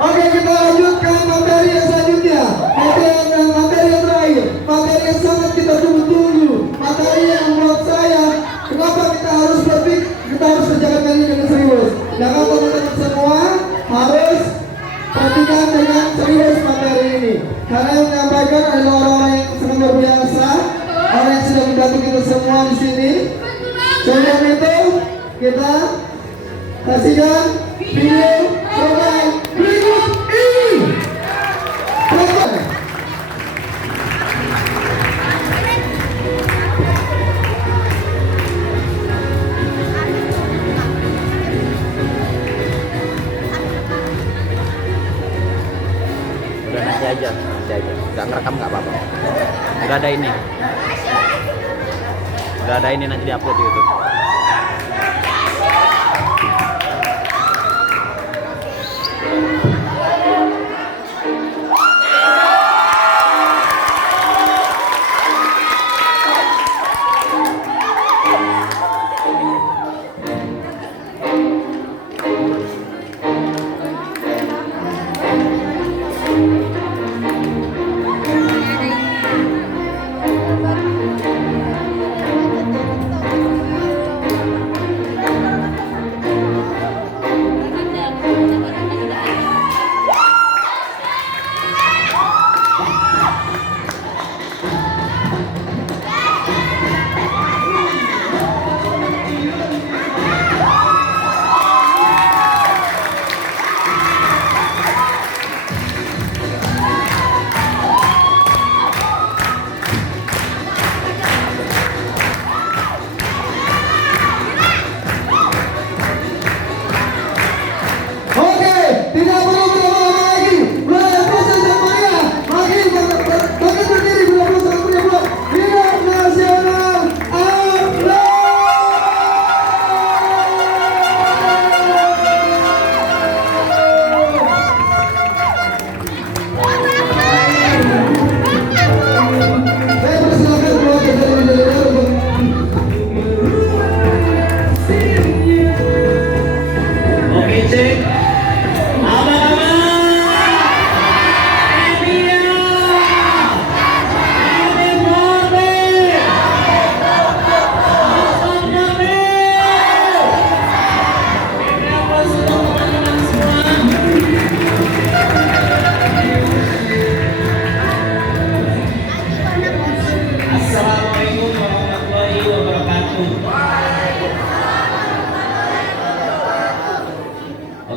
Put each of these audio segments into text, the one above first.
Oke, kita lanjutkan materi yang selanjutnya. Materi yang terakhir, materi yang sangat kita tunggu-tunggu, materi yang membuat saya kenapa kita harus berpikir, kita harus kerjakan ini dengan serius. Dan teman-teman semua harus perhatikan dengan serius materi ini, karena yang menyampaikan adalah orang-orang yang sangat luar biasa, orang yang sudah membantu kita semua di sini. Sebelum itu kita saksikan video program berikut ini. Udah nanti aja. Nggak ngerekam nggak apa-apa. Udah ada ini. Udah ada ini nanti diupload di YouTube.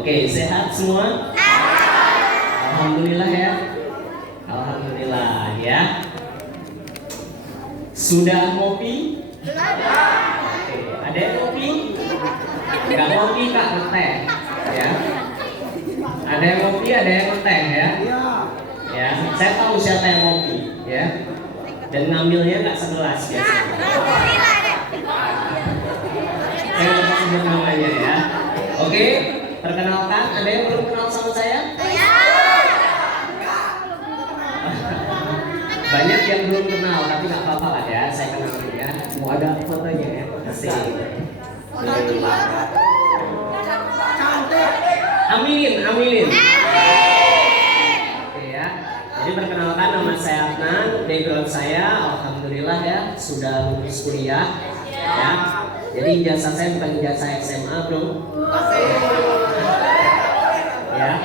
Oke, sehat semua? Alhamdulillah ya. Alhamdulillah ya. Sudah ngopi? Oke, ada yang ngopi? Enggak ngopi Kak, ngeteh ya. Ada yang ngopi, ada yang ngeteh ya. Ya, saya tahu siapa yang ngopi ya. Dan ngambilnya nggak segelas biasanya. Saya udah sebut namanya ya. Oke. Perkenalkan, ada yang belum kenal sama saya? Banyak yang belum kenal, tapi nggak apa-apa lah ya, saya kenalin ya. Mau ada fotonya ya? Asik. Aminin. Oke ya. Jadi perkenalkan, nama saya Adnan, background saya alhamdulillah ya sudah lulus kuliah ya. Jadi ijazah saya bukan ijazah SMA bro. Ya,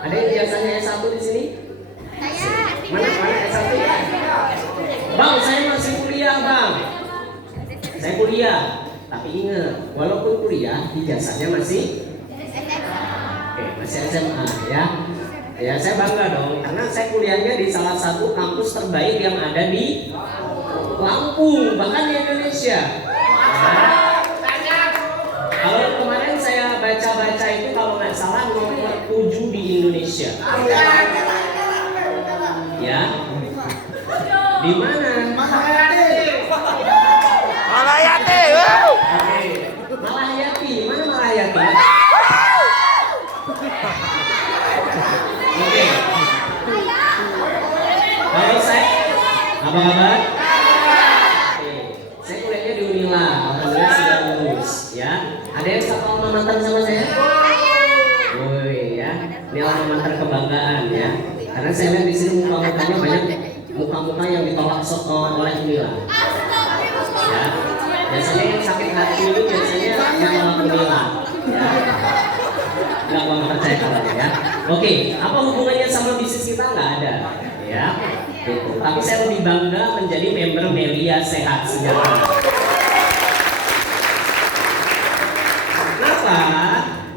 ada yang ijazahnya S1 di sini? Mana S1? Bang, saya masih kuliah bang. Saya kuliah, tapi ingat, walaupun kuliah, ijazahnya masih masih SMA ya. Ya, saya bangga dong, karena saya kuliahnya di salah satu kampus terbaik yang ada di Lampung, bahkan di Indonesia. Kalau kemarin saya baca-baca itu kalau nggak salah nomor 7 di Indonesia. Ya. Di mana? Malayati. Oke. Malayati. Mana Malayati? Oke. Kalau saya apa kabar? Oke. Saya kuliahnya di Unila. Alhamdulillah sudah lulus ya. Ada yang satu alma mater sama saya? Woi ya. Ini alma mater kebanggaan ya. Karena saya lihat di sini muka-mukanya banyak muka-muka yang ditolak oleh Unila. Ya. Biasanya yang sakit hati itu biasanya yang nolak Unila. Ya. Nggak mau percaya kalau ya. Oke, apa hubungannya sama bisnis kita? Nggak ada. Ya. Gitu. Tapi saya lebih bangga menjadi member Melia Sehat Sejahtera. Kenapa?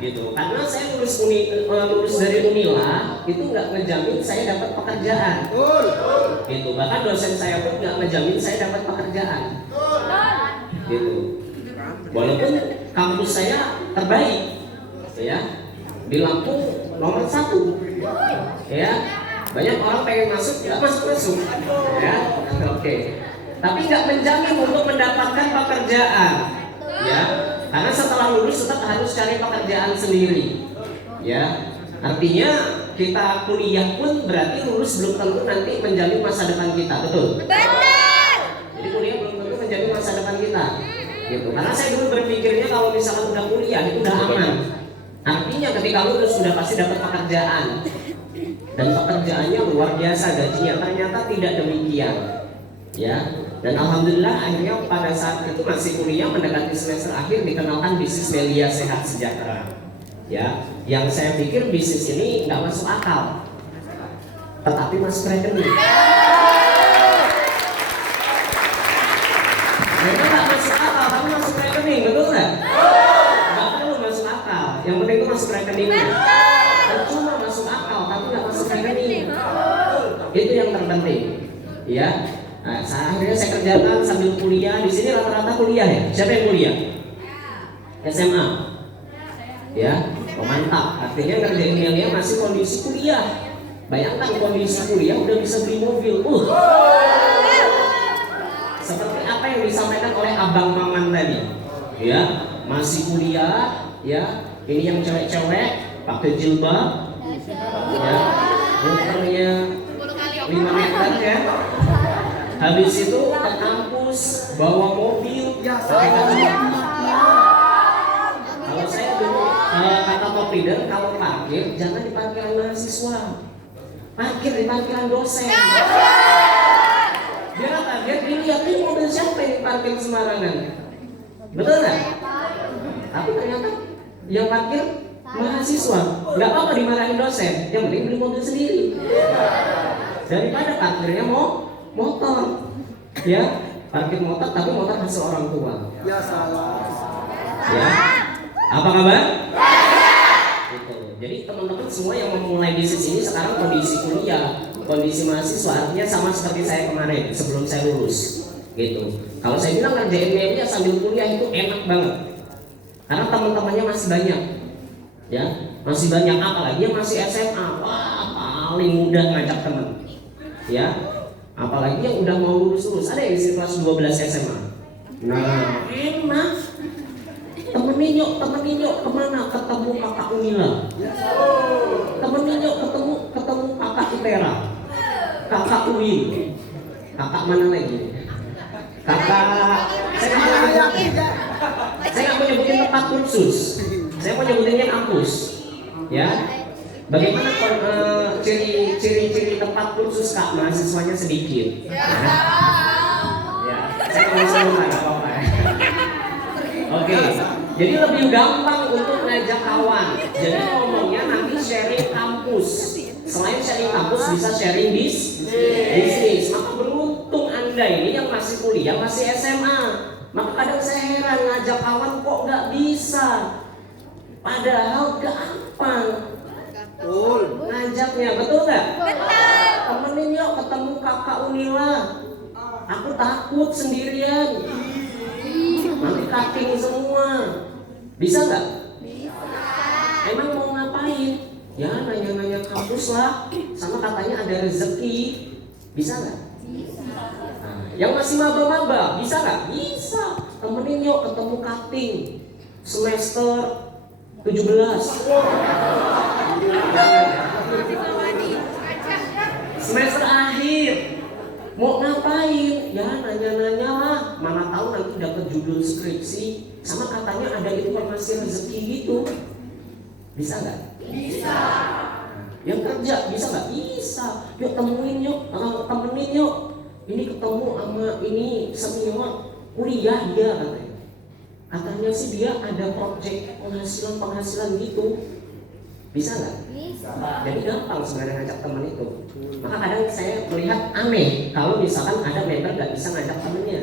Gitu. Karena saya lulus dari Unila itu nggak ngejamin saya dapat pekerjaan. Gitu. Bahkan dosen saya pun nggak ngejamin saya dapat pekerjaan. Gitu. Walaupun kampus saya terbaik, ya di Lampung nomor 1, ya banyak orang pengen masuk nggak masuk, ya oke. Tapi nggak menjamin untuk mendapatkan pekerjaan, ya. Karena setelah lulus tetap harus cari pekerjaan sendiri, ya. Artinya kita kuliah pun berarti lulus belum tentu nanti menjamin masa depan kita, betul? Jadi kuliah belum tentu menjamin masa depan kita, gitu. Karena saya dulu berpikirnya kalau misalnya udah kuliah itu udah aman. Artinya ketika lulus sudah pasti dapat pekerjaan dan pekerjaannya luar biasa gajinya. Ternyata tidak demikian, ya. Dan alhamdulillah akhirnya pada saat itu masih kuliah mendekati semester akhir dikenalkan bisnis Melia Sehat Sejahtera, ya. Yang saya pikir bisnis ini nggak masuk akal, tetapi masuk rekening. Mereka nggak masuk akal, tapi masuk rekening, betul nggak? Nggak perlu masuk akal, yang penting itu masuk rekeningnya. Cuma masuk akal, tapi nggak masuk rekening. Itu yang terpenting, ya. Nah, akhirnya saya kerjakan sambil kuliah. Di sini rata-rata kuliah ya. Siapa yang kuliah? SMA. Ya, mantap. Artinya ngerjain Melia masih kondisi kuliah. Bayangkan kondisi kuliah udah bisa beli mobil. Seperti apa yang disampaikan oleh Abang Maman tadi. Ya, masih kuliah. Ya, ini yang cewek-cewek pakai jilbab. Ya, muternya 5 meter ya. Habis itu ke kampus bawa mobil pakai kacamata. Kalau saya dulu kata Pak Leader, kalau parkir jangan di parkiran mahasiswa, parkir di parkiran dosen. Biar apa? Biar dilihat ini mobil siapa yang parkir sembarangan. Betul nggak? Tapi ternyata yang parkir mahasiswa. Nggak apa-apa dimarahin dosen, yang penting beli mobil sendiri. Daripada parkirnya motor, ya parkir motor tapi motor hasil orang tua. Ya salah. Ya, apa kabar? Gitu. Jadi teman-teman semua yang memulai bisnis ini sekarang kondisi kuliah, kondisi mahasiswa, artinya sama seperti saya kemarin sebelum saya lulus. Gitu. Kalau saya bilang ngerjain Melia sambil kuliah itu enak banget, karena teman-temannya masih banyak, ya masih banyak, apalagi yang masih SMA, wah paling mudah ngajak teman, ya. Apalagi yang udah mau lulus-lulus, ada yang isi kelas 12 SMA. Nah, enak. Temenin yuk kemana? Ketemu kakak Unila. Temenin yuk ketemu kakak Itera, kakak Uin, kakak mana lagi? Kakak, saya nggak mau nyebutin tempat kursus, saya mau nyebutinnya kampus, ya. Bagaimana ciri-ciri tempat kursus Kak? Mahasiswanya sedikit. Ya, saya mau sebutkan apa-apa. Oke, jadi lebih gampang untuk ngajak kawan. Jadi ngomongnya nanti sharing kampus. Selain sharing kampus bisa sharing bisnis. Maka beruntung Anda ini yang masih kuliah, masih SMA. Maka kadang saya heran ngajak kawan kok nggak bisa. Padahal gampang. Ngajaknya, betul nggak? Betul. Temenin yuk ketemu kakak Unila. Aku takut sendirian. Nanti cutting semua. Bisa nggak? Bisa. Emang mau ngapain? Ya nanya-nanya kampus lah. Sama katanya ada rezeki. Bisa nggak? Bisa. Nah, yang masih maba-maba, bisa nggak? Bisa. Temenin yuk ketemu cutting semester 17. Semester akhir mau ngapain? Ya nanya-nanya lah. Mana tahu nanti dapat judul skripsi. Sama katanya ada informasi rezeki gitu. Bisa nggak? Bisa. Yang kerja bisa nggak? Bisa. Yuk temuin yuk, temenin yuk. Ini ketemu sama ini senior kuliah dia katanya. Katanya sih dia ada proyek penghasilan gitu. Bisa nggak? Bisa. Jadi gampang sebenarnya ngajak teman itu. Maka kadang saya melihat aneh kalau misalkan ada member nggak bisa ngajak temennya.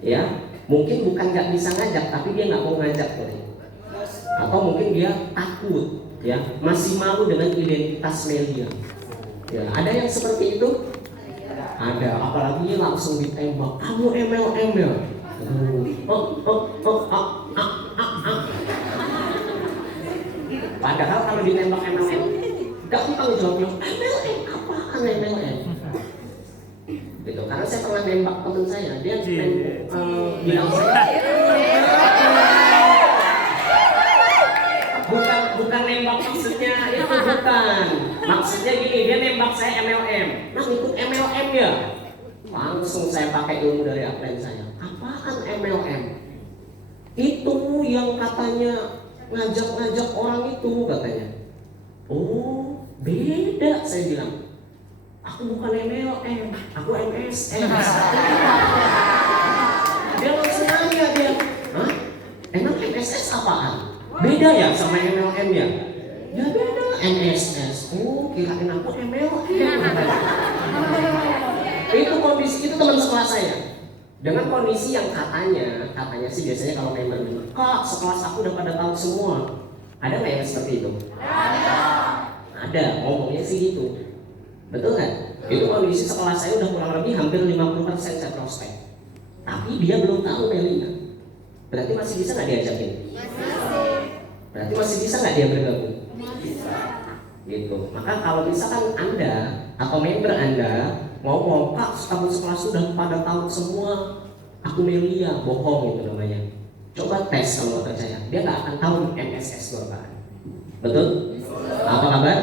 Ya, mungkin bukan nggak bisa ngajak, tapi dia nggak mau ngajak tuh. Atau mungkin dia takut, ya, masih malu dengan identitas media. Ya, ada yang seperti itu? Ada, apalagi langsung ditembak. Kamu MLM ya? Padahal kalau ditembak MLM, gak tanggung jawabnya. MLM apaan MLM? Gitu, karena saya pernah nembak teman saya, dia bilang saya bukan nembak maksudnya itu bukan. Maksudnya gini, dia nembak saya MLM. Nah, ikut MLM ya? Langsung saya pakai ilmu dari upline saya. Apaan MLM? Itu yang katanya ngajak-ngajak orang itu katanya. Oh, beda saya bilang. Aku bukan MLM, aku MSM. Dia langsung nanya dia, hah? Emang MSS apaan? Beda ya sama MLM ya? Ya beda, MSS. Oh, kirain aku MLM. Itu kondisi itu teman sekelas saya. Dengan kondisi yang katanya sih biasanya kalau member bilang, kak sekelas aku udah pada tahu semua. Ada nggak yang seperti itu? Ada, ngomongnya sih gitu. Betul nggak? Itu kondisi sekelas saya udah kurang lebih hampir 50% saya prospek. Tapi dia belum tahu Melina. Berarti masih bisa nggak diajakin? Berarti masih bisa nggak dia bergabung? Bisa. Gitu. Maka kalau misalkan Anda atau member Anda ngomong, kak kamu sekelas sudah pada tahu semua, aku Melia, bohong itu namanya. Coba tes kalau nggak percaya, dia nggak akan tahu MSS itu apaan. Betul? Apa kabar?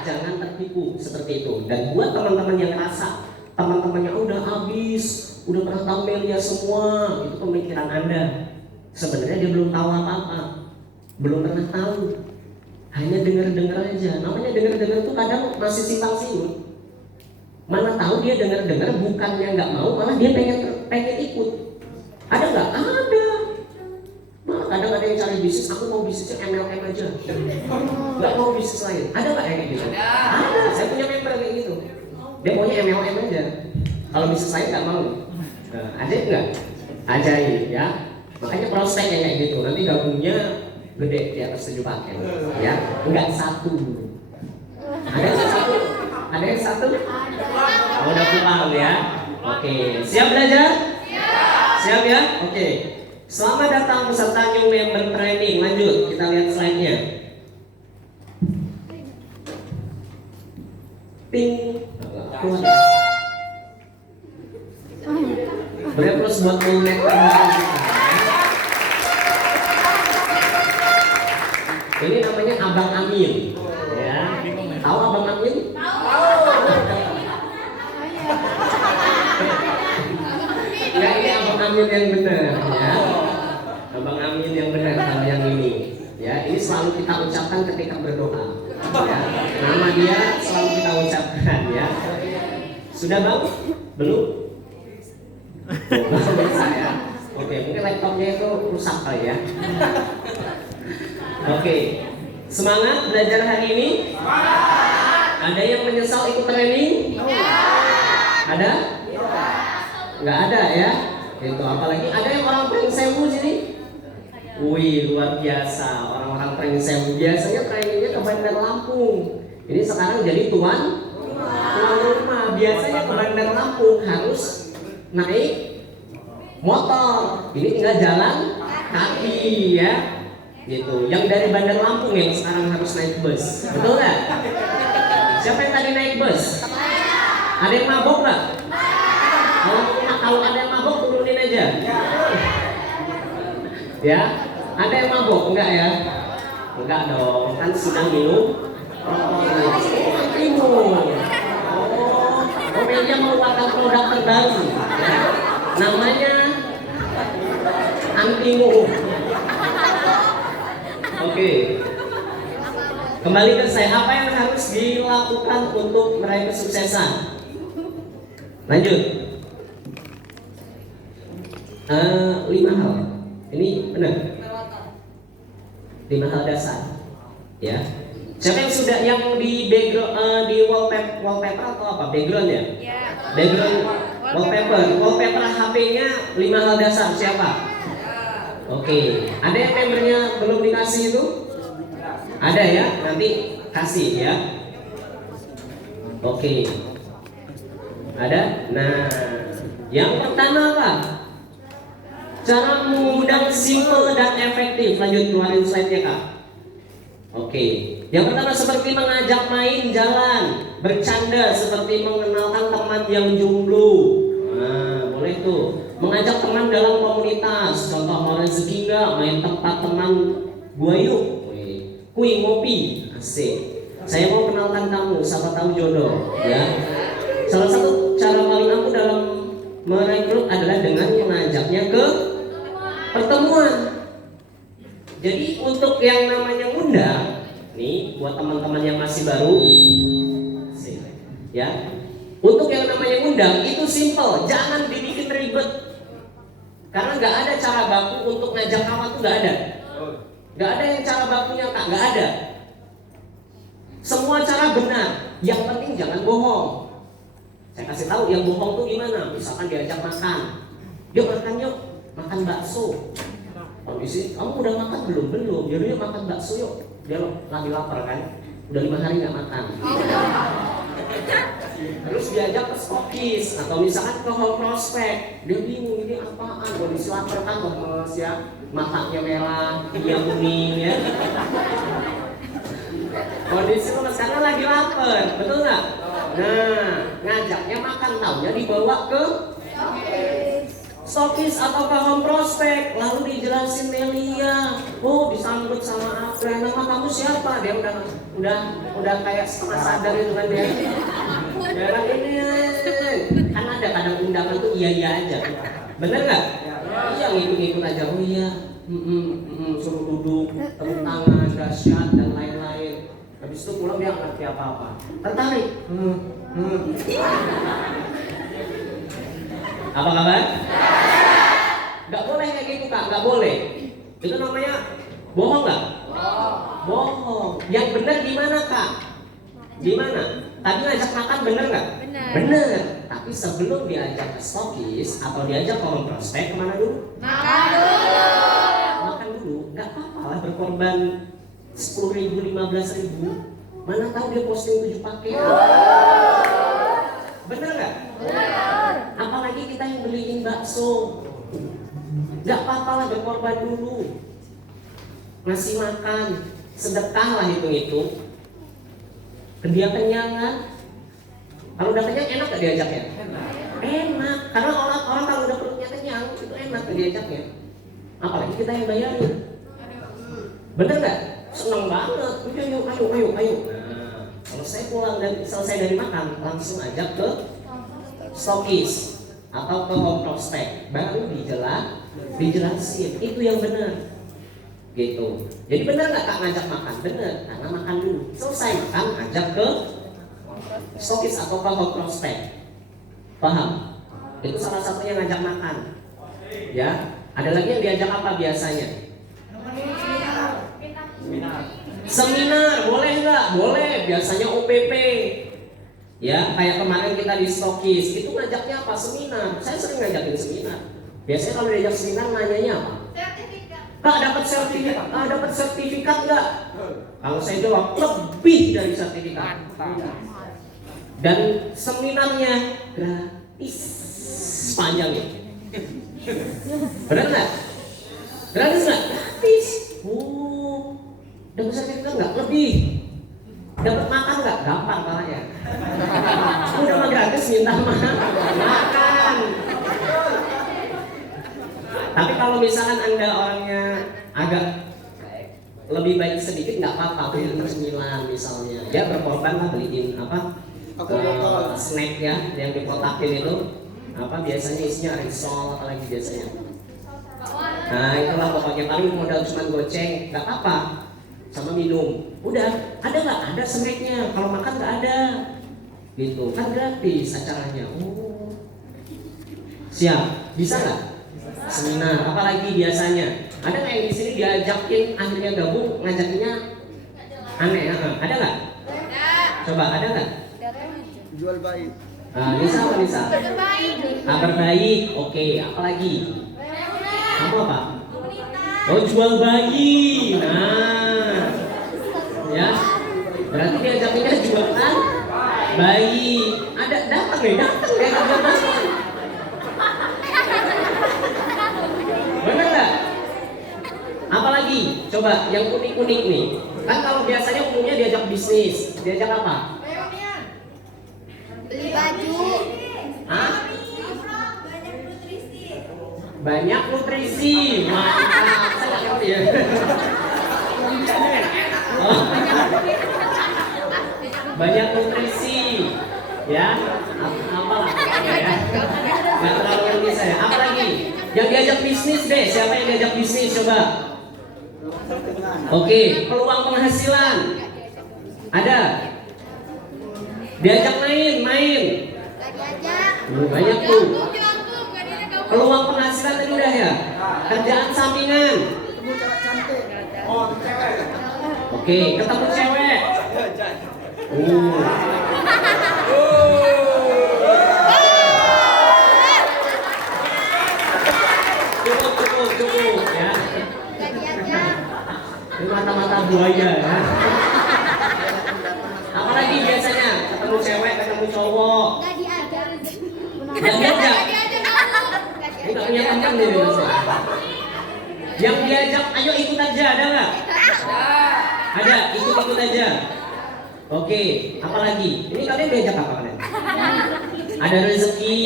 Jangan tertipu seperti itu. Dan buat teman-teman yang rasa teman-temannya udah habis, udah pernah tahu Melia semua, itu pemikiran Anda. Sebenarnya dia belum tahu apa-apa, belum pernah tahu, hanya dengar-dengar aja. Namanya dengar-dengar itu kadang masih simpang siur. Mana tahu dia dengar-dengar bukannya nggak mau, malah dia pengen ikut. Ada nggak? Ada. Malah kadang ada yang cari bisnis, aku mau bisnisnya MLM aja, nggak mau bisnis lain. Ada nggak kayak gitu? Ada. Saya punya member kayak gitu. Dia maunya MLM aja. Kalau bisnis lain nggak mau. Nah, ada nggak? Ajaib ya. Makanya prospek kayak gitu. Nanti gabungnya gede di atas 7 paket. Ya, nggak satu. Ada yang satu? Ada yang satu? Oh, udah pulang ya. Oke, siap belajar? Siap ya? Oke. Selamat datang peserta new member training. Lanjut, kita lihat slide-nya. Ping. Boleh terus buat mulai ini namanya Abang Amin. Ya. Tahu Abang Amin? Ya, ini Abang Amin yang benar ya. Abang Amin yang benar kalau yang ini. Ya, ini selalu kita ucapkan ketika berdoa. Ya. Nama dia selalu kita ucapkan ya. Sudah Bang? Belum? Belum bisa ya. Oke, mungkin laptopnya itu rusak kali ya. Oke. Semangat belajar hari ini? Ada yang menyesal ikut training? Ada? Nggak ada ya? Itu apalagi ada yang orang Pringsewu sini? Wih, luar biasa. Orang-orang Pringsewu biasanya trainingnya ke Bandar Lampung. Ini sekarang jadi tuan rumah. Biasanya ke Bandar Lampung harus naik motor. Ini tinggal jalan kaki ya. Gitu. Yang dari Bandar Lampung yang sekarang harus naik bus. Betul nggak? Siapa yang tadi naik bus? Ada yang mabok nggak? Kalau ada yang mabok turunin aja. Ya, ada yang mabok enggak ya? Enggak dong, kan sedang minum rokok. Minum. Oh, Melia mengeluarkan produk terbaru. Ya. Namanya Antimu. Oke. Kembali ke saya, apa yang harus dilakukan untuk meraih kesuksesan? Lanjut. 5 hal. Ini benar. 5 hal dasar. Ya. Siapa yang sudah yang di background di wallpaper atau apa? Background ya? Background wallpaper HP-nya 5 hal dasar siapa? Oke. Ada yang membernya belum dikasih itu? Ada ya? Nanti kasih ya. Oke. Ada? Nah, yang pertama apa? Cara mudah, simple dan efektif. Lanjut keluarin slide-nya Kak. Oke. Yang pertama seperti mengajak main jalan, bercanda seperti mengenalkan teman yang jomblo. Nah, boleh tuh. Mengajak teman dalam komunitas, contoh mau rezeki nggak, main tempat teman gua yuk. Kui ngopi, asik. Saya mau kenalkan kamu, siapa tahu jodoh, ya. Salah satu cara paling ampuh dalam merekrut adalah dengan mengajaknya ke pertemuan. Jadi untuk yang namanya undang, nih buat teman-teman yang masih baru, ya. Untuk yang namanya undang itu simple, jangan dibikin ribet. Karena nggak ada cara baku untuk ngajak kawan tuh nggak ada. Nggak ada yang cara bakunya Kak, nggak ada. Semua cara benar, yang penting jangan bohong. Saya kasih tahu yang bohong tuh gimana. Misalkan diajak makan, yuk makan yuk, makan bakso. Kondisi, kamu udah makan belum? Yaudah yuk makan bakso yuk. Dia lagi lapar kan, udah 5 hari nggak makan. Terus diajak ke stokis atau misalkan ke home prospect, dia bingung ini apaan, kondisi lapar kan lemes ya, matanya merah, dia kuning ya. Kondisi lemes karena lagi lapar, betul nggak? Nah, ngajaknya makan, taunya dibawa ke stokis atau ke home prospect, lalu dijelasin Melia, oh disambut sama Abra, nama kamu siapa? Dia udah kayak setengah sadar itu kan dia. Ya kan ini, kan ada kadang undangan tuh iya aja, bener nggak? Iya ngikut aja, oh iya, suruh duduk, tepuk tangan, dahsyat dan lain-lain. Habis itu pulang dia nggak ngerti apa-apa, tertarik. Apa kabar? Gak boleh kayak gitu Kak, gak boleh. Itu namanya bohong nggak? Bohong. Yang benar gimana Kak? Gimana? Tadi ngajak makan bener nggak? Bener. Tapi sebelum diajak ke stokis atau diajak ke home prospect kemana dulu? Makan dulu. Gak apa-apa lah berkorban 10.000, 15.000. Mana tahu dia posting 7 paket. Bener nggak? Apalagi kita yang beliin bakso, gak apa-apa lah berkorban dulu, ngasih makan, sedekah lah hitung-hitung. Dia kenyang kan? Kalau udah kenyang enak gak diajaknya? Enak, karena orang kalau udah perutnya kenyang itu enak diajaknya. Apalagi kita yang bayarin. Bener gak? Seneng banget, ayo. Nah, kalau saya pulang dan selesai dari makan, langsung ajak ke stokis atau ke home prospect, baru dijelasin itu yang benar gitu. Jadi benar nggak Kak ngajak makan? Benar, karena makan dulu, selesai makan ajak ke stokis atau ke home prospect. Paham? Itu salah satunya ngajak makan ya. Ada lagi yang diajak apa biasanya? Seminar boleh nggak? Boleh, biasanya OPP. Ya, kayak kemarin kita di stokis, itu ngajaknya apa? Seminar. Saya sering ngajakin seminar. Biasanya kalau diajak seminar nanyanya apa? Sertifikat. Kak dapat sertifikat? Dapat sertifikat nggak? Kalau saya jawab lebih dari sertifikat. Dan seminarnya gratis sepanjangnya. Benar nggak? Gratis nggak? Gratis. Dapat sertifikat nggak? Lebih. Dapat makan nggak? Gampang kalanya. Udah mah gratis minta makan. Tapi kalau misalkan Anda orangnya agak lebih baik sedikit nggak apa-apa, beli cemilan misalnya. Ya berkorban lah beliin apa? Snack ya yang dikotakin itu. Apa biasanya isinya risol apalagi biasanya. Nah itulah pokoknya paling modal cuma goceng, nggak apa-apa. sama minum. Udah, ada nggak? Ada snacknya. Kalau makan nggak ada, gitu. Kan gratis acaranya. Oh, siap. Bisa nggak? Seminar. Apalagi biasanya? Ada nggak yang di sini diajakin akhirnya gabung, ngajakinnya aneh? Ada nggak? Coba ada nggak? Jual bayi. Nisa apa Nisa? Kabar baik. Oke. Apalagi? Kamu apa? Oh, jual bayi. Nah, ya. Berarti diajakinnya jualan bayi. Ada datang nih, datang ya. Benar nggak? Apalagi? Coba yang unik-unik nih. Kan kalau biasanya umumnya diajak bisnis, diajak apa? Beli baju. Hah? Banyak nutrisi. Mantap. Saya nggak ngerti ya. Oh. Banyak nutrisi. Ya. Apa lah? Ya. Nggak terlalu ngerti saya. Apa lagi? Yang diajak bisnis deh. Siapa yang diajak bisnis? Coba. Oke. Peluang penghasilan. Ada. Diajak main. Gak diajak. Banyak tuh. Jangkung, gak diajak gabung. Peluang penghasilan tadi udah ya. Kerjaan sampingan. Oke, ketemu cewek. Cukup ya. Gak diajak. Ini mata-mata buaya ya. Apalagi biasanya ketemu cewek, ketemu cowok. Gak diajak. Gak diajak. Gak diajak gabung. Gak Ini gak diajak. punya teman nih biasanya. Yang diajak, ayo ikut aja, ada nggak? Ada, ikut aja. Oke, apalagi? Ini kalian diajak apa kalian? Ada rezeki.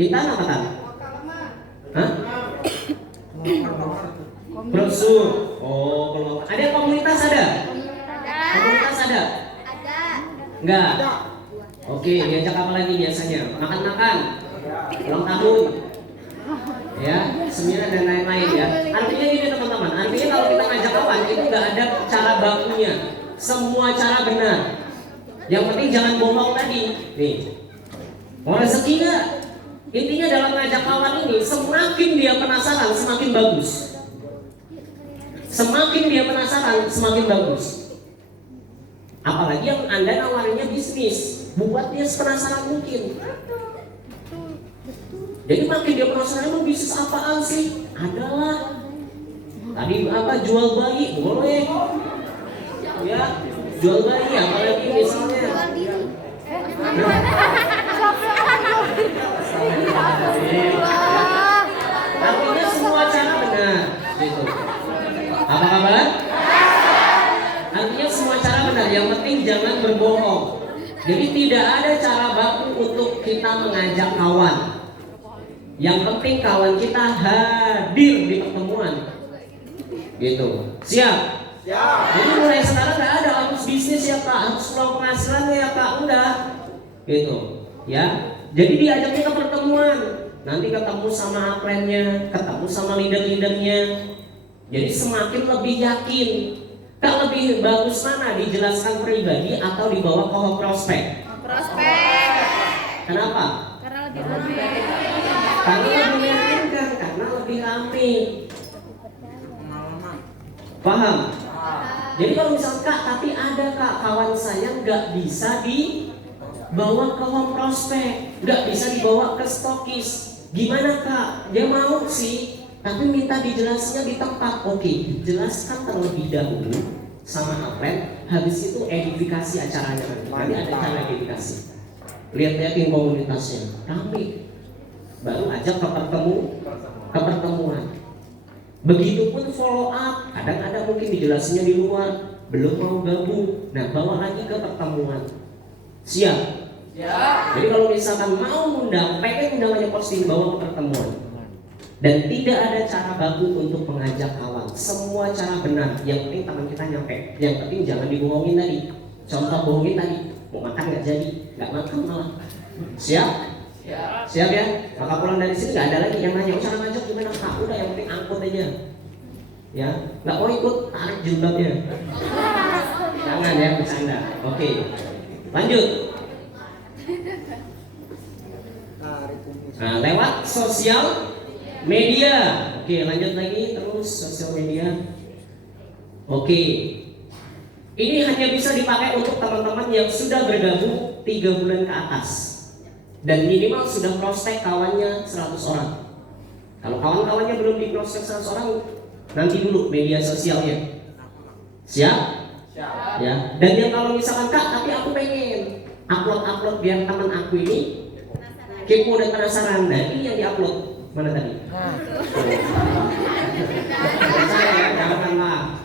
Intan apa tan? Hah? Brosur. Oh, kalau ada komunitas ada? Komunitas ada? Ada. Enggak. Oke, diajak apa lagi biasanya? Makan-makan. Ulang tahun. Ya, seminar dan lain-lain ya. Artinya gini teman-teman, artinya kalau kita ngajak kawan itu nggak ada cara bakunya. Semua cara benar. Yang penting jangan bohong tadi. Nih, mau rezeki nggak? Intinya dalam ngajak kawan ini, semakin dia penasaran, semakin bagus. Semakin dia penasaran, semakin bagus. Apalagi yang Anda nawarinnya bisnis, buat dia penasaran mungkin. Jadi makin dia penasaran, emang bisnis apaan sih? Adalah tadi apa, jual bayi, boleh. Ya, jual bayi, apalagi misalnya. Jual diri. Artinya semua cara benar, gitu. Apa kabar? Artinya semua cara benar, yang penting jangan berbohong. Jadi tidak ada cara baku untuk kita mengajak kawan. Yang penting kawan kita hadir di pertemuan. Gitu. Siap? Siap. Jadi mulai sekarang nggak ada harus bisnis ya Pak, harus peluang penghasilan ya Pak, udah. Gitu. Ya. Jadi diajaknya ke pertemuan. Nanti ketemu sama upline-nya, ketemu sama leader-leadernya. Jadi semakin lebih yakin. Kak, lebih bagus mana dijelaskan pribadi atau dibawa ke prospek? Prospek. Kenapa? Karena lebih rame. Karena lebih meyakinkan, karena lebih ramai. Paham? Jadi kalau misalkan Kak, tapi ada Kak kawan saya nggak bisa dibawa ke home prospek, nggak bisa dibawa ke stokis. Gimana Kak? Dia mau sih, tapi minta dijelasnya di tempat. Oke, jelaskan terlebih dahulu sama upline. Habis itu edifikasi acaranya nanti ada cara edifikasi. Lihat-lihatin komunitasnya, ramai. Baru ajak ke pertemuan. Begitupun follow up. Kadang ada mungkin dijelasinnya di luar, belum mau gabung. Nah, bawa lagi ke pertemuan. Siap? Jadi kalau misalkan mau undang, pengen undangannya posting, bawa ke pertemuan. Dan tidak ada cara baku untuk mengajak kawan. Semua cara benar. Yang penting teman kita nyampe. Yang penting jangan dibohongin tadi. Contoh bohongin tadi, mau makan nggak jadi, nggak makan malah. Siap? Siap ya? Maka pulang dari sini nggak ada lagi yang nanya, cara ngajak gimana Kak? Udah yang penting angkut aja. Ya, nggak mau ikut tarik jilbabnya. Jangan ya, bercanda. Oke, lanjut. Nah, lewat sosial media. Oke, lanjut lagi terus sosial media. Oke. Ini hanya bisa dipakai untuk teman-teman yang sudah bergabung 3 bulan ke atas dan minimal sudah prospek kawannya 100 orang. Kalau kawan-kawannya belum di prospek 100 orang, nanti dulu media sosialnya. Siap? Siap. Ya. Dan yang kalau misalkan Kak, tapi aku pengen upload biar teman aku ini kepo dan penasaran. Nah, ini yang diupload mana tadi? Saya janganlah.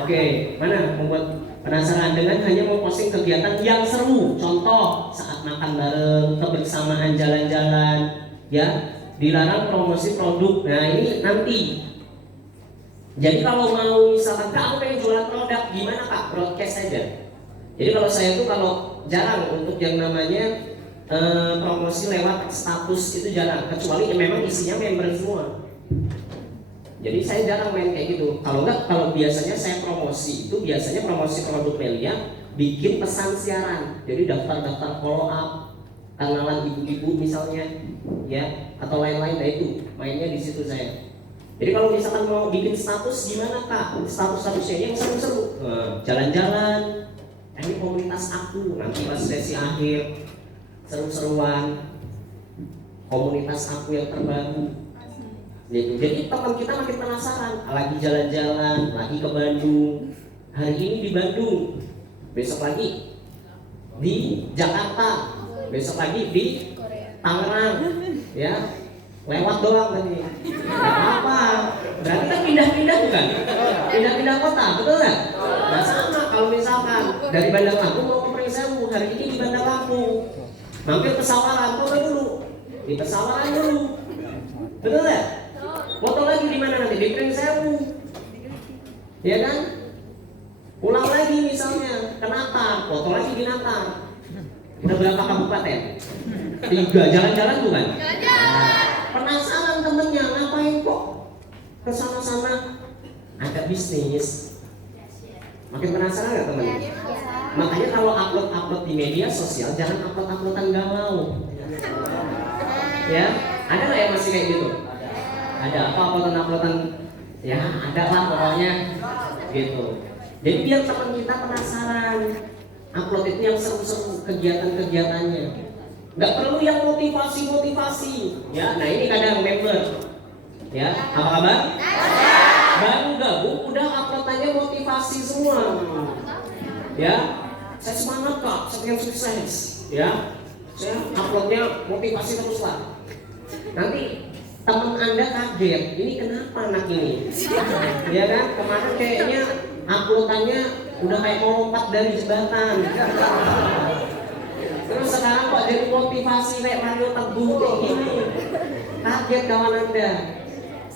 Oke, mana membuat penasaran dengan hanya mau posting kegiatan yang seru. Contoh saat makan bareng, kebersamaan jalan-jalan, ya. Dilarang promosi produk. Nah, ini nanti. Jadi kalau mau misalkan Kak, aku pengen jualan produk, gimana Kak? Broadcast saja. Jadi kalau saya tuh kalau jarang untuk yang namanya promosi lewat status itu jarang, kecuali memang isinya member semua. Jadi saya jarang main kayak gitu. Kalau enggak, kalau biasanya saya promosi itu biasanya promosi produk Melia, bikin pesan siaran. Jadi daftar-daftar follow up, kenalan ibu-ibu misalnya, ya, atau lain-lain. Nah itu mainnya di situ saya. Jadi kalau misalkan mau bikin status gimana Kak? Statusnya yang seru-seru, jalan-jalan. Ini komunitas aku, nanti pas sesi akhir seru-seruan, komunitas aku yang terbaru. Jadi teman kita makin penasaran, lagi jalan-jalan, lagi ke Bandung, hari ini di Bandung, besok lagi di Jakarta, besok lagi di Tangerang, ya, lewat doang tadi. Gak apa, berarti kan pindah-pindah bukan? Pindah-pindah kota, betul nggak? Nah sama kalau misalkan dari Bandar Lampung mau ke Pringsewu, hari ini di Bandar Lampung, mampir ke Sawalan, foto dulu, di Pesawalan dulu, betul nggak? Foto lagi di mana nanti? Di Pringsewu, ya kan? Pulang lagi misalnya ke Natar, foto lagi di Natar. Kita berapa kabupaten? 3, jalan-jalan bukan? Jalan-jalan. Penasaran temennya, ngapain kok ke sana-sana? Ada bisnis. Makin penasaran nggak temennya? Makanya kalau upload di media sosial jangan uploadan galau. Ya, ada nggak yang masih kayak gitu? Ada apa uploadan ya ada lah pokoknya gitu. Jadi biar teman kita penasaran, upload itu yang seru-seru kegiatan-kegiatannya. Nggak perlu yang motivasi ya. Nah ini kadang member ya, apa kabar? Baru gabung udah uploadannya motivasi semua ya. Saya semangat Kak, saya sukses ya, saya uploadnya motivasi terus lah. Nanti teman Anda kaget, ini kenapa anak ini? Ya kan, kemarin kayaknya uploadannya udah kayak mau lompat dari jembatan. Terus sekarang kok jadi motivasi kayak Mario Teguh kayak gini. Kaget kawan Anda.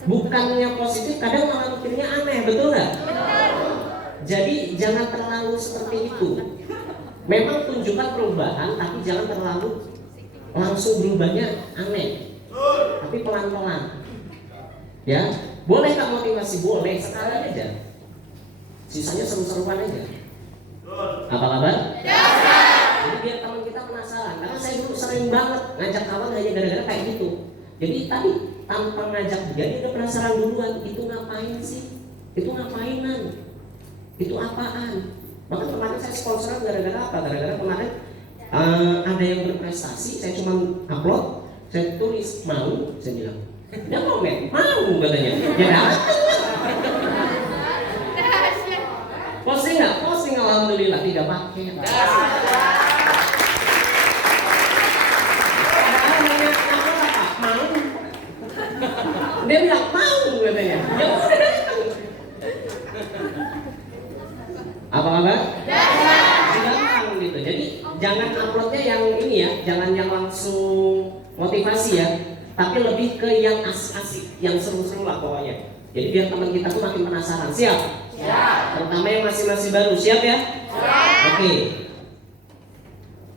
Bukannya positif, kadang malah mikirnya aneh, betul nggak? Jadi jangan terlalu seperti itu. Memang tunjukkan perubahan, tapi jangan terlalu langsung berubahnya aneh. Tapi pelan-pelan. Ya, boleh nggak motivasi? Boleh, sekali aja. Sisanya seru-seruan aja. Apa kabar? Jadi biar teman kita penasaran. Karena saya dulu sering banget ngajak kawan hanya gara-gara kayak gitu. Jadi tadi tanpa ngajak dia udah penasaran duluan. Itu ngapain sih? Itu ngapainan? Itu apaan? Maka kemarin saya sponsoran gara-gara apa? Gara-gara kemarin ada yang berprestasi. Saya cuma upload. Saya tulis mau, saya bilang, dia komen, mau katanya, ya datang lah. Posting nggak? Posting, alhamdulillah tidak pakai. Mau? Dia bilang mau katanya, ya udah datang. Apa kabar? Gampang gitu. Jadi jangan uploadnya yang ini ya, jangan yang langsung motivasi ya, tapi lebih ke yang asik-asik, yang seru-seru lah pokoknya. Jadi biar teman kita tuh makin penasaran. Siap? Siap. Terutama yang masih baru, siap ya? Siap. Oke.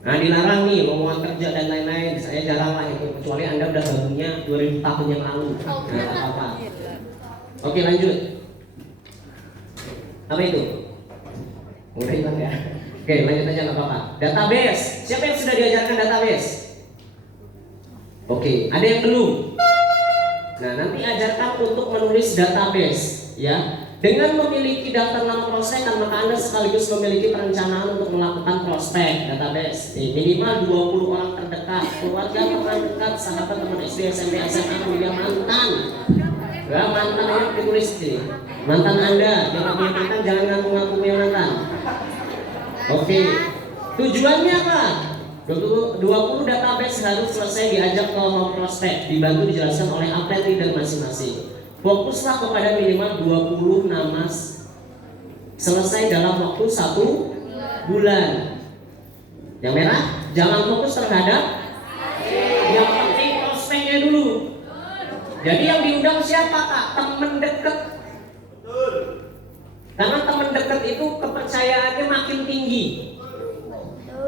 Nah dilarang nih omongan kerja dan lain-lain, saya jarang lah itu, kecuali Anda udah gabungnya 2000 tahun yang lalu. Nah apa-apa. Oke, lanjut. Apa itu? Udah hilang ya? Oke, lanjut aja nggak apa-apa. Database. Siapa yang sudah diajarkan database? Oke, ada yang belum? Nah, nanti ajarkan untuk menulis database, ya. Dengan memiliki daftar nama prospek, maka Anda sekaligus memiliki perencanaan untuk melakukan prospek database. Nih, minimal 20 orang terdekat, keluarga, teman dekat, sahabat, teman SD, SMP, SMA, hingga mantan. Ya, mantan yang ditulis sini. Mantan Anda, yang punya mantan jangan ngaku-ngaku punya mantan. Oke. Tujuannya apa? 20 database harus selesai diajak ke home prospek, dibantu dijelaskan oleh update leader masing-masing. Fokuslah kepada minimal 20 nama selesai dalam waktu 1 bulan. Yang merah, jangan fokus terhadap yang penting prospeknya dulu. Jadi yang diundang siapa kak? Temen deket. Karena temen deket itu kepercayaannya makin tinggi.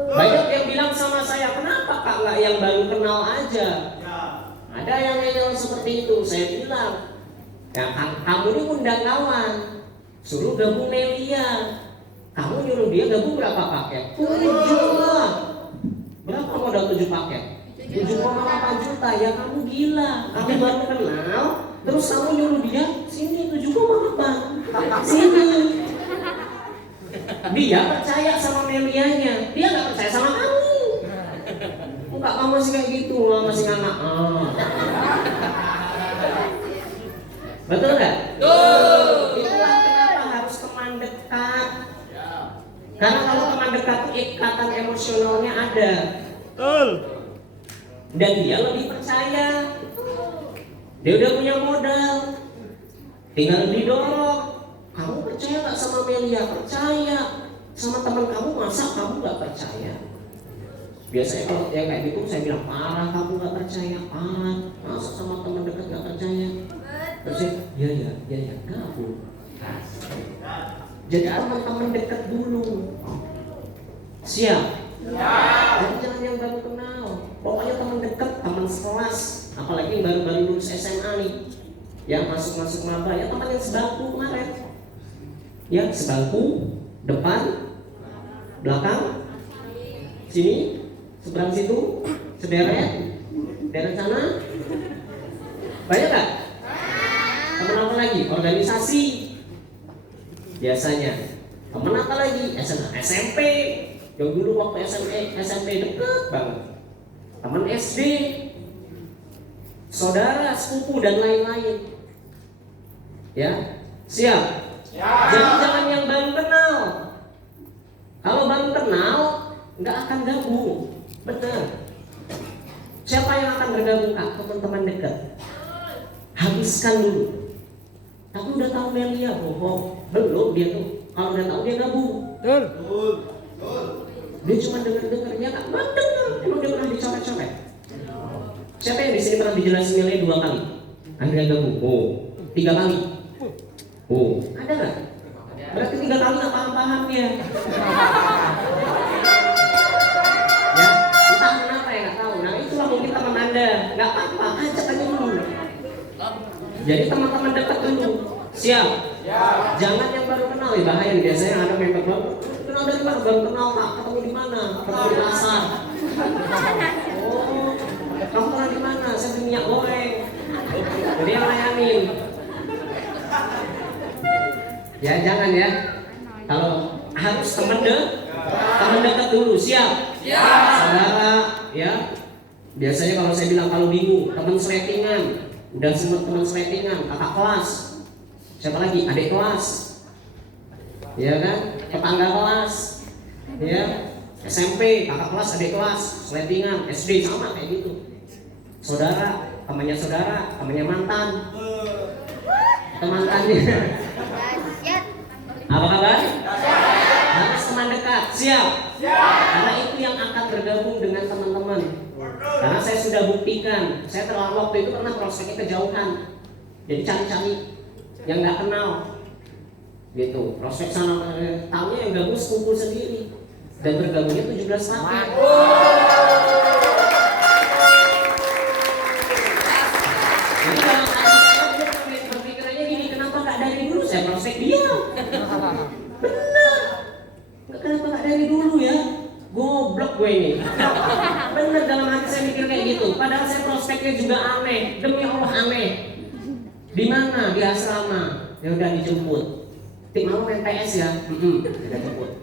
Banyak yang bilang sama saya, kenapa kak nggak yang baru kenal aja? Ada yang ngeyel seperti itu. Saya bilang, ya kamu ini undang kawan, suruh gabung Nelia. Kamu nyuruh dia gabung berapa paket? 7 lah. Berapa modal 7 paket? 7,8 juta. Ya kamu gila. Kamu baru kenal, terus kamu nyuruh dia sini 7,8. Sini. Dia percaya sama Nelianya, dia nggak percaya sama kamu. Enggak, kamu masih kayak gitu, masih anak. Betul nggak? Betul. Itulah kenapa harus teman dekat. Karena kalau teman dekat itu ikatan emosionalnya ada. Betul. Dan dia lebih percaya. Dia udah punya modal. Tinggal didorong. Kamu percaya nggak sama Melia? Percaya. Sama teman kamu, masa kamu nggak percaya? Biasanya kalau dia kayak gitu saya bilang, parah kamu nggak percaya, parah. Masa sama teman dekat nggak percaya? Terus ya, gabung. Jadi teman-teman dekat dulu. Siap? Jadi jangan yang baru kenal. Pokoknya teman dekat, teman sekelas. Apalagi yang baru-baru lulus SMA nih, yang masuk maba, ya teman yang sebangku kemarin. Ya, sebangku, depan, belakang, sini, seberang situ, sederet, deret sana. Banyak nggak? Teman apa lagi? Organisasi. Biasanya. Teman apa lagi? SMP. Yang dulu waktu SMP deket banget. Teman SD, saudara, sepupu dan lain-lain. Ya, siap. Jadi jangan yang baru kenal. Kalau baru kenal, nggak akan gabung. Benar. Siapa yang akan bergabung kak? Teman-teman dekat. Habiskan dulu. Tapi udah tahu Melia, bohong. Belum dia tuh. Kalau udah tahu dia gabung. Dia cuma dengar-dengarnya kak. Dengar. Emang dia pernah dicoret-coret? Siapa yang di sini pernah dijelasin Melia 2 kali? Akhirnya gabung. Oh, 3 kali. Oh, ada nggak? Berarti 3 kali nggak paham-pahamnya. Ya, entah kenapa ya nggak tahu. Nah itulah mungkin teman Anda. Nggak apa-apa, ajak aja dulu. Jadi teman-teman dekat dulu. Siap? Jangan yang baru kenal ya, bahaya nih. Biasanya ada member baru. Kenal dari mana? Baru kenal kak. Ketemu di mana? Ketemu di pasar. Oh, kamu pernah di mana? Saya beli minyak goreng. Jadi yang layanin. Ya jangan ya. Kalau harus teman dekat dulu. Siap? Saudara ya. Biasanya kalau saya bilang kalau bingung, teman seletingan. Udah semua teman seletingan, kakak kelas. Siapa lagi? Adik kelas. Ya kan? Tetangga kelas. Ya. SMP, kakak kelas, adik kelas, seletingan, SD sama kayak gitu. Saudara, temannya mantan. Mantannya. Apa kabar? Harus teman dekat. Siap? Karena itu yang akan bergabung dengan teman-teman. Karena saya sudah buktikan. Saya terlalu waktu itu pernah prospeknya kejauhan. Jadi cari-cari yang nggak kenal. Gitu. Prospek sana tahunya yang gabung sepupu sendiri. Dan bergabungnya 17 paket. Jadi dalam hati saya berpikirannya gini, kenapa gue ini. Bener, dalam hati saya mikir kayak gitu. Padahal saya prospeknya juga aneh. Demi Allah aneh. Di mana? Di asrama. Ya udah dijemput. Tim malam main PS ya? Udah jemput.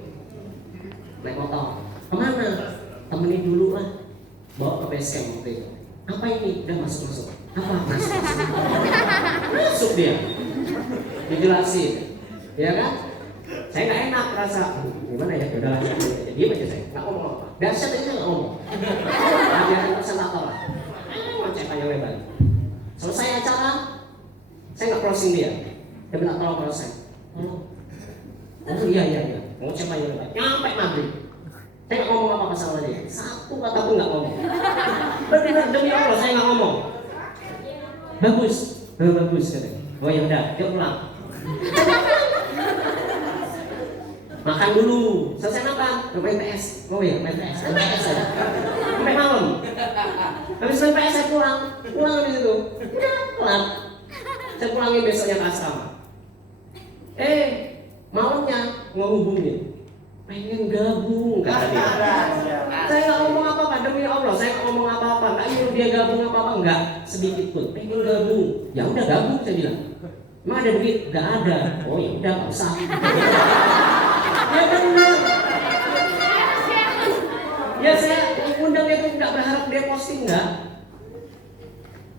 Naik motor. Kemana? Temenin dulu lah. Bawa ke base camp waktu itu. Apa ini? Udah masuk. Apa? Masuk dia. Dijelasin. Ya kan? Saya nggak enak rasa. Gimana ya? Udah lanjut aja. Diam aja saya. Nggak ngomong apa. Dahsyat aja nggak ngomong. Nah, biarin presentator lah. Ngoceh panjang lebar. Selesai acara, saya nggak closing dia. Dia minta tolong kalau saya. Oh iya. Ngoceh panjang lebar. Nyampe maghrib. Saya nggak ngomong apa-apa sama dia. Satu kata pun nggak ngomong. Benar demi Allah saya nggak ngomong. Bagus katanya. Oh ya udah, dia pulang. Makan dulu. Selesai makan, main PS. Oh iya, main PS. Saya. Sampai malam. Habis main PS saya pulang habis itu. Udah pulang. Saya pulangin besoknya ke asrama. Malamnya ngehubungin. Pengen gabung kata dia. Saya nggak ngomong apa-apa demi Allah, saya nggak ngomong apa-apa, nggak nyuruh dia gabung apa-apa, nggak sedikit pun. Pengen gabung, ya udah gabung saya bilang. Emang ada duit? Nggak ada. Oh ya udah nggak usah. Ya benar. Ya saya undang itu nggak berharap dia posting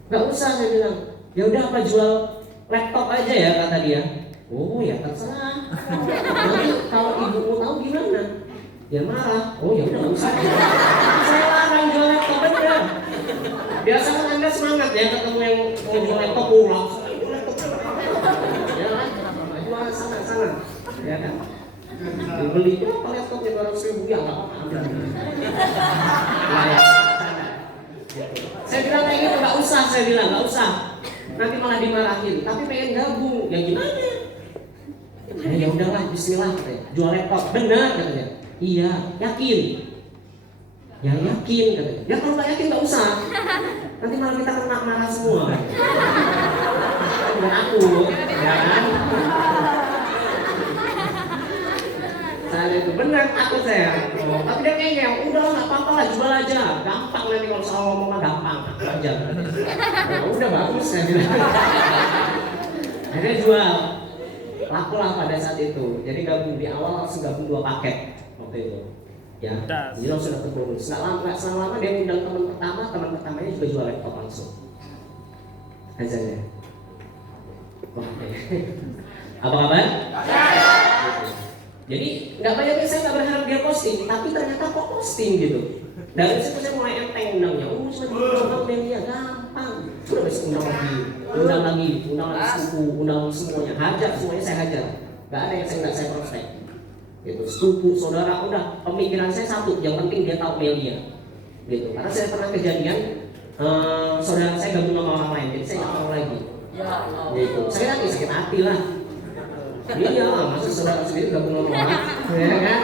nggak usah saya bilang. Ya udah apa jual laptop aja ya kata dia. Oh ya terserah. Nanti kalau ibumu tahu gimana? Ya marah. Oh ya udah nggak usah. Saya larang jual laptop bener. Biasa kan Anda semangat ya ketemu yang mau jual laptop pulang. Ya kan? Jual sana. Ya kan? Beli apa laptopnya 200.000 ya nggak apa-apa. Saya bilang kayak gitu nggak usah. Saya bilang nggak usah. Nanti malah dimarahin. Tapi pengen gabung. Ya gimana? Ya udahlah, bismillah katanya. Jual laptop, benar katanya. Iya, yakin. Ya yakin katanya. Ya kalau nggak yakin nggak usah. Nanti malah kita kena marah semua. Bukan aku, ya kan? Saya itu benar takut saya. Tapi dia kayaknya udah nggak apa-apa lah, jual aja. Gampang nanti kalau soal ngomong mah gampang. Aja. Udah bagus saya bilang. Akhirnya jual. Laku lah pada saat itu. Jadi gabung di awal langsung gabung 2 paket waktu itu. Ya, jadi langsung dapat bonus. Nggak lama dia undang teman pertamanya juga jual laptop langsung. Ajarnya. Oke. Apa kabar? Jadi nggak banyak saya nggak berharap dia posting, tapi ternyata kok posting gitu. Dari situ saya mulai enteng undangnya. Cuma media gampang. Udah besok undang lagi sepupu, undang semuanya, semuanya saya hajar. Gak ada yang saya prospek. Gitu, sepupu, saudara, udah pemikiran saya satu, yang penting dia tahu media. Gitu, karena saya pernah kejadian saudara saya gabung sama orang lain, jadi saya nggak mau lagi. Gitu, saya lagi sakit hati lah. Iya, masa saudara sendiri gabung sama orang, ya kan?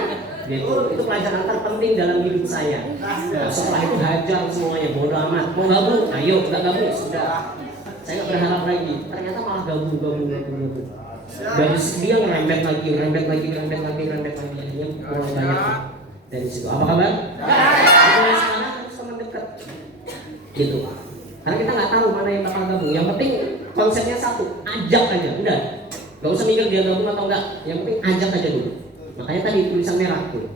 Gitu, itu pelajaran terpenting dalam hidup saya. Nah, setelah itu hajar semuanya, bodo amat. Mau gabung, ayo, nggak gabung, sudah. Saya nggak berharap lagi. Ternyata malah gabung. Dari dia ngerembet lagi. Akhirnya mulai banyak dari situ. Apa kabar? Mulai sekarang harus teman dekat. Gitu. Karena kita nggak tahu mana yang bakal gabung. Yang penting konsepnya satu, ajak aja. Udah. Gak usah mikir dia gabung atau enggak. Yang penting ajak aja dulu. Makanya tadi tulisan merah tuh.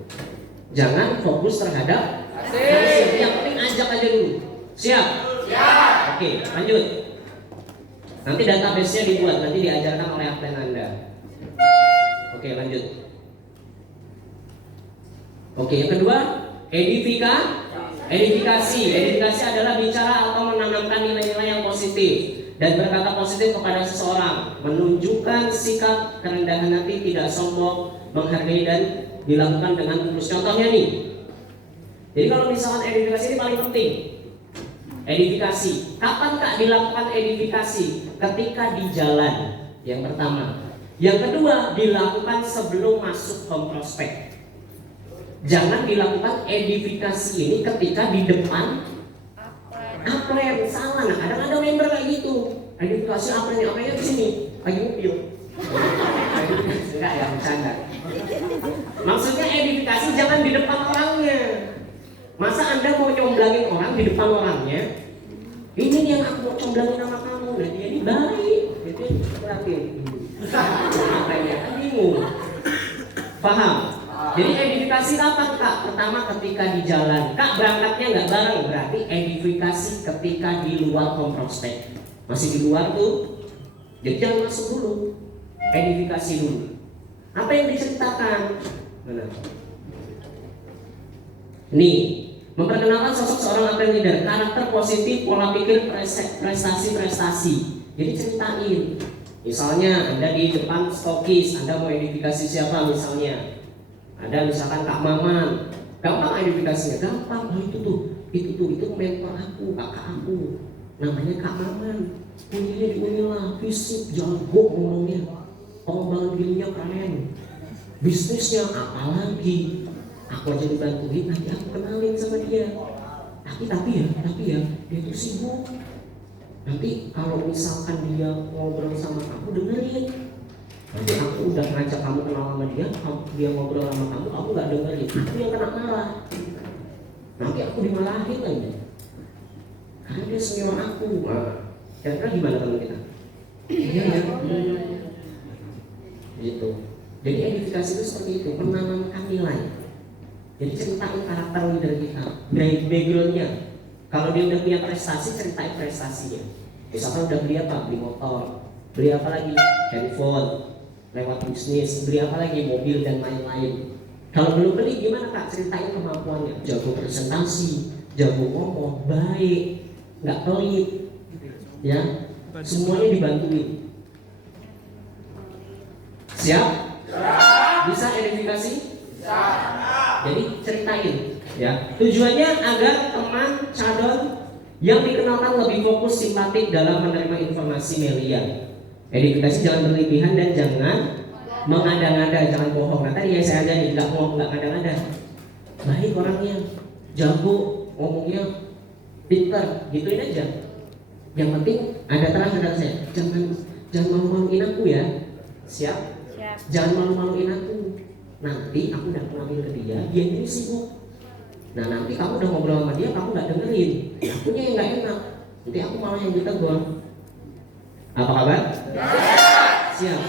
Jangan fokus terhadap hasil. Yang penting ajak aja dulu. Siap? Siap. Oke, lanjut. Nanti database-nya dibuat, nanti diajarkan oleh upline Anda. Oke, lanjut. Oke, yang kedua, edifikasi. Edifikasi adalah bicara atau menanamkan nilai-nilai yang positif dan berkata positif kepada seseorang, menunjukkan sikap kerendahan hati, tidak sombong, menghargai dan dilakukan dengan tulus. Contohnya nih, jadi kalau misalkan edifikasi ini paling penting. Edifikasi, kapan Kak dilakukan edifikasi? Ketika di jalan, yang pertama. Yang kedua, dilakukan sebelum masuk home prospect. Jangan dilakukan edifikasi ini ketika di depan upline. Salah, nah kadang-kadang member kayak gitu. Edifikasi upline-nya di sini, lagi mobil. Enggak ya, bercanda. Maksudnya edifikasi jangan di depan orangnya. Masa Anda mau comblangin orang di depan orangnya? Ini nih yang aku mau comblangin sama kamu. Dan dia ini baik. Gitu berarti. Makanya kan bingung. Paham? Jadi edifikasi kapan Kak? Pertama ketika di jalan. Kak berangkatnya nggak bareng, berarti edifikasi ketika di luar home prospek. Masih di luar tuh, jadi jangan masuk dulu. Edifikasi dulu. Apa yang diceritakan? Benar. Nih, memperkenalkan sosok seorang apel leader, karakter positif, pola pikir, prestasi-prestasi. Jadi ceritain. Misalnya Anda di depan stokis, Anda mau edifikasi siapa misalnya? Ada misalkan Kak Maman. Gampang edifikasinya, gampang. Oh, itu mentor aku, kakak aku. Namanya Kak Maman. Kuliahnya di Unila, fisik jago ngomongnya. Pengembangan dirinya keren. Bisnisnya apalagi. Aku aja dibantuin, nanti aku kenalin sama dia. Tapi ya, dia tuh sibuk. Nanti kalau misalkan dia ngobrol sama kamu, dengerin. Nanti aku udah ngajak kamu kenal sama dia ngobrol sama kamu gak dengerin. Aku yang kena marah. Nanti aku dimarahin lagi. Karena dia senior aku. Kira-kira gimana teman kita? Iya ya. Gitu. Jadi edifikasi itu seperti itu, menanamkan nilai. Jadi ceritain karakter leader kita, backgroundnya. Kalau dia udah punya prestasi, ceritain prestasinya. Misalkan udah beli apa? Beli motor. Beli apa lagi? Handphone. Lewat bisnis. Beli apa lagi? Mobil dan lain-lain. Kalau belum beli gimana Kak? Ceritain kemampuannya. Jago presentasi, jago ngomong, baik, nggak pelit. Ya, semuanya dibantuin. Siap? Bisa edifikasi? Jadi ceritain, ya. Tujuannya agar teman cadon yang dikenalkan lebih fokus, simpatik dalam menerima informasi media. Edifikasi jangan berlebihan dan jangan mengada-ngada, jangan bohong. Nah tadi yang saya ajarin, nggak bohong, nggak ngada-ngada. Baik orangnya, jago, ngomongnya pintar, gituin aja. Yang penting ada terang ada saya. Jangan malu-maluin aku ya. Siap? Jangan malu-maluin aku. Nanti aku udah kenalin ke dia ini sibuk. Nah nanti kamu udah ngobrol sama dia, kamu nggak dengerin. Akunya yang nggak enak. Nanti aku malah yang ditegur. Apa kabar? Siap.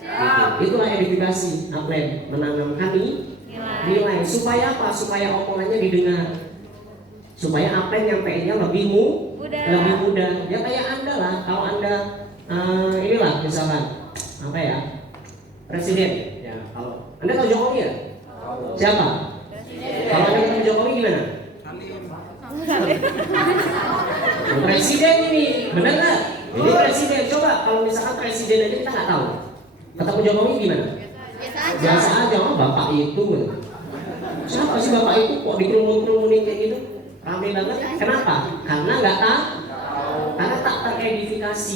Gitu. Itulah edifikasi, aplen, menanamkan nilai. Supaya apa? Supaya omongannya didengar. Supaya apa yang nyampeinnya lebih mudah. Ya kayak Anda lah. Kalau Anda inilah misalkan apa ya? Presiden. Ya kalau Anda tahu Jokowi ya? Siapa? Kalau Anda tahu Jokowi gimana? Presiden ini, benar nggak? Ini presiden. Coba kalau misalkan presiden aja kita nggak tahu. Ketemu Jokowi gimana? Biasa aja, bapak itu. Siapa sih bapak itu kok dikerumun-kerumunin kayak gitu? Rame banget. Kenapa? Karena nggak tahu. Karena tak teredifikasi.